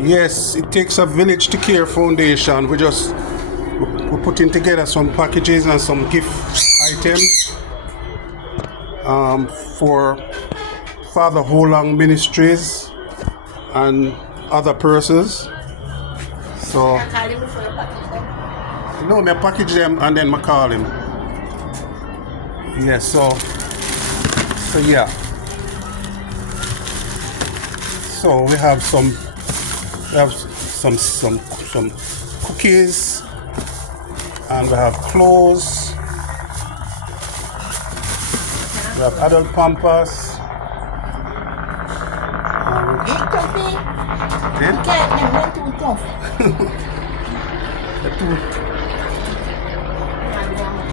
Yes, it takes a village to care foundation. We're putting together some packages and some gift items for Father Holang Ministries and other persons. So, me package them and then I call him. Yes, so yeah. So we have some cookies, and we have clothes. We have adult pampers. Ain't comfy. Then Can't, them too tough. the two